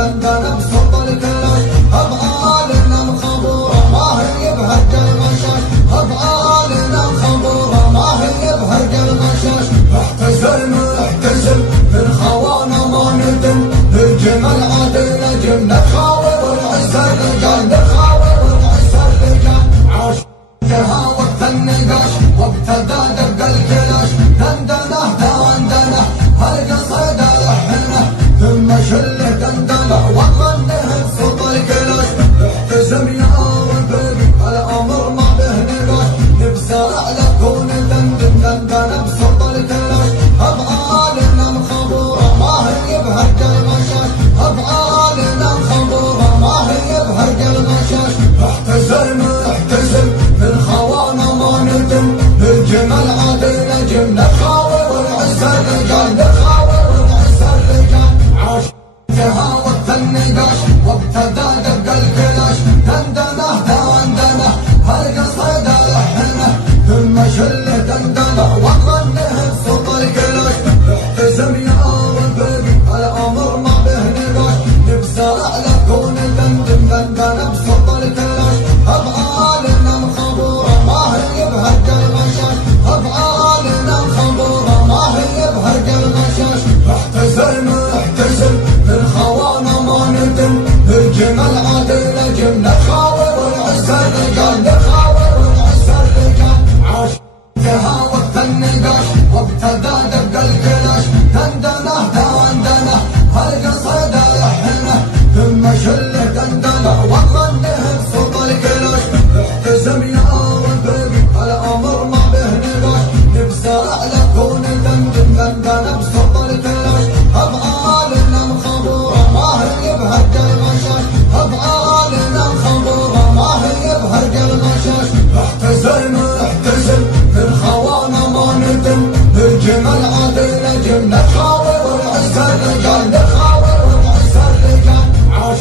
دندنة بصوت الكلاش، أبعالنا مخبورة ما هي بهرج المشاش، أبعالنا مخبورة ما هي بهرج المشاش. احتزل محتزل من خوانا ما ندم، الجمل عادل جملة خاوي والعزة الرجال، نخاوي والعزة الرجال. عاش فيها وقت النقاش وابتدى دق الكلاش، دندنة دندنة هالقصيدة لحنه ثم شله دندنة وغنه بصوت الكلاش. احتزم يا ربيبي الامر ما به نقاش، نبزرع لكون دندن دندنة بصوت الكلاش، ابعالنا مخبورة ما هي بهرج المشاش، ابعالنا مخبورة ما هي بهرج المشاش. احتزل محتزل من خوانا ما ندم، الجمل عادل جملة خاوي والعزة الرجال، نخاوي والعزة الرجال. عاش فيها وقت النقاش وابتدى دق الكلاش، دندنة دندنة هالقصيدة لحنه ثم شله دندنة وغنه بصوت الكلاش. احتزم يا ربيبي الامر ما به نقاش، نبزرع لكون دندن دندنة بصوت الكلاش، ابعالنا مخبورة ما هي بهرج المشاش، ابعالنا مخبورة ما هي بهرج المشاش. احتزل محتزل من خوانا ما ندم، الجمل عادل جملة خاوي والعزة الرجال، نخاوي والعزة الرجال. عاش فيها وقت النقاش وابتدى دق الكلاش، دندنة دندنة هالقصيدة لحنه ثم شله دندنة وغنه بصوت الكلاش. احتزم يا ربيبي الامر ما به نقاش، نبزرع لكون دندن دندنة بصوت الكلاش، ابعالنا مخبورة ما هي بهرج المشاش، ابعالنا مخبورة ما هي بهرج المشاش. احتزل محتزل من خوانا ما ندم، الجمل عادل جملة خاوي والعزة الرجال، نخاوي والعزة الرجال. عاش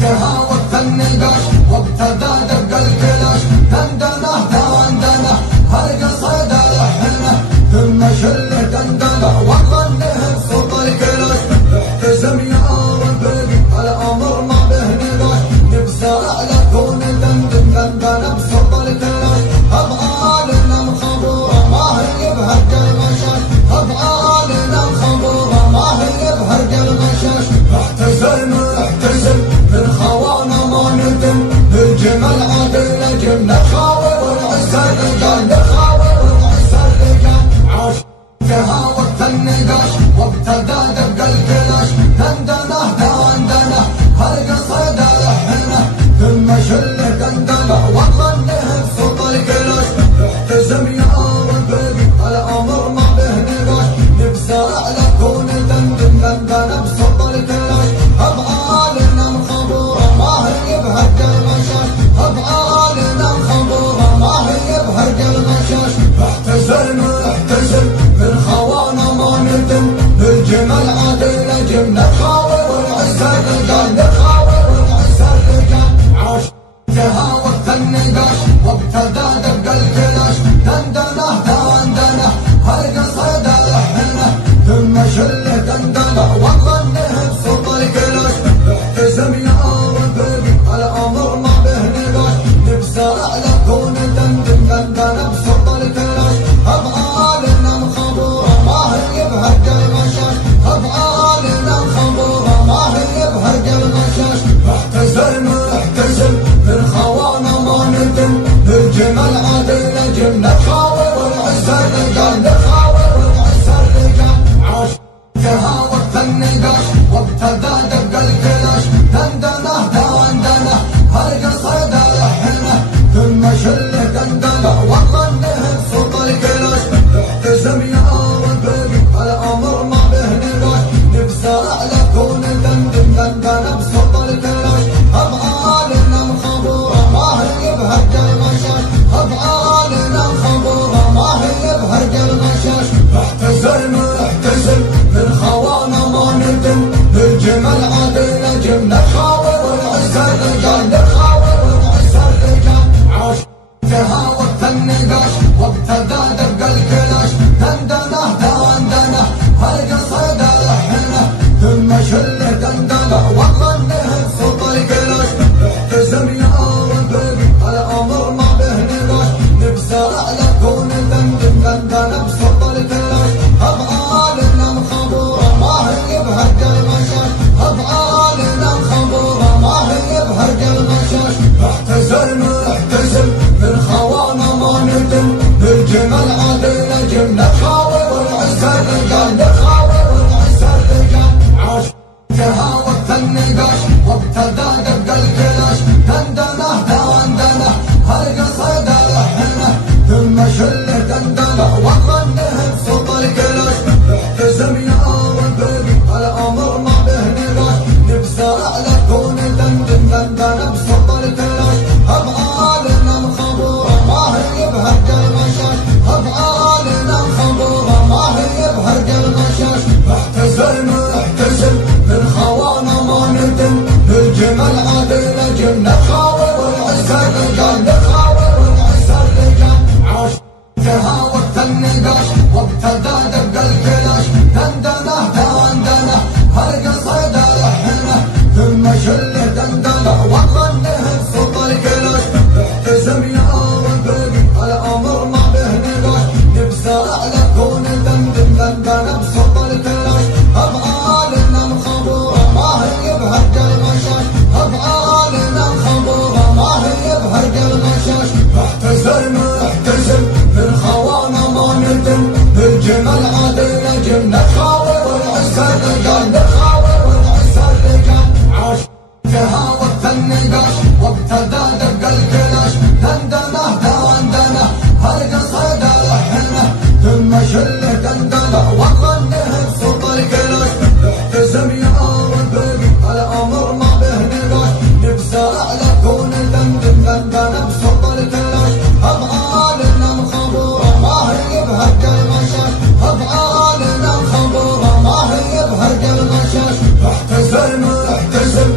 فيها وقت النقاش وابتدى دق الكلاش، دندنة دندنة هالقصيدة لحنه ثم شله دندنة وغنه بصوت الكلاش. احتزم يا ربيبي الامر ما به نقاش، نبزرع لكون دندن دندنة بصوت الكلاش، ابعالنا مخبورة ما هي بهرج المشاش، ابعالنا مخبورة ما هي بهرج المشاش. احتزل محتزل من خوانا ما ندم، الجمل عادل جملة خاوي والعزة الرجال، نخاوي والعزة الرجال. عاش فيها وقت النقاش وابتدى دق الكلاش، دندنة دندنة هالقصيدة لحنه ثم شله دندنة وغنه بصوت الكلاش. احتزم يا ربيبي الامر ما به نقاش، نبزرع لكون دندن دندنة بصوت الكلاش، ابعالنا مخبورة ما هي بهرج المشاش، ابعالنا مخبورة ما هي بهرج المشاش. احتزل محتزل من خوانا ما ندم، الجمل عادل جملة خاوي والعزة الرجال، نخاوي والعزة الرجال. عاش فيها وقت النقاش وابتدى دق الكلاش، دندنة دندنة هالقصيدة لحنه ثم شله دندنة وغنه بصوت الكلاش. احتزم يا ربيبي الامر ما به نقاش، نبزرع لكون دندن دندنة بصوت الكلاش، ابعالنا مخبورة ما هي بهرج المشاش، ابعالنا مخبورة ما هي بهرج المشاش. احتزل محتزل من خوانا ما ندم، الجمل عادل جملة خاوي والعزة الرجال، نخاوي والعزة الرجال. عاش فيها وقت النقاش وابتدى دق الكلاش، دندنة دندنة هالقصيدة لحنه ثم شله دندنة وغنه بصوت الكلاش. احتزم يا ربيبي الامر ما به نقاش، نبزرع لكون دندن دندنة بصوت الكلاش، ابعالنا مخبورة ما هي بهرج المشاش، ابعالنا مخبورة ما هي بهرج المشاش. احتزل محتزل من خوانا ما ندم، الجمل عادل جملة خاوي والعزة الرجال، نخاوي والعزة الرجال. عاش فيها وقت النقاش وابتدى دق الكلاش، دندنة دندنة هالقصيدة لحنه ثم شله دندنة وغنه النقاش وابتدى دق الكلاش دندنه دندنه هالقصيد لحنه ثم شله دندنه وغنه بصوت الكلاش احتزم يا ولدي الامر ما به نقاش نبزرع لكون دندن دندنه بصوت الكلاش افعالنا الخبوره ما هي بهرج المشاش افعالنا الخبوره ما هي بهرج المشاش احتزم بالخوانا ما ندم بالجمل عادل جن نخاور والعز الرجال نخاور والعز الرجال عاش تهاوت النقاش وابتدى دق الكلاش دندنه دندنه هالقصيد لحنه ثم شله دندنه وغنه بصوت الكلاش احتزم يا ولدي الامر ما به نقاش نبزرع لكون دندن دندنه بصوت الكلاش افعالنا الخبوره ما هي بهرج المشاش افعالنا الخبوره ما هي بهرج المشاش احتزم بالخوانا ما ندم بالجمل عادل جن نخاور والعز الرجال نخاور والعز الرجال عاش تهاوت النقاش وابتدى دق الكلاش دندنه دندنه هالقصيد لحنه ثم شله دندنه وغنه بصوت الكلاش احتزم يا ولدي الامر ما به نقاش نبزرع لكون دندن دندنه بصوت الكلاش افعالنا الخبوره ما هي بهرج المشاش افعالنا الخبوره ما هي بهرج المشاش احتزم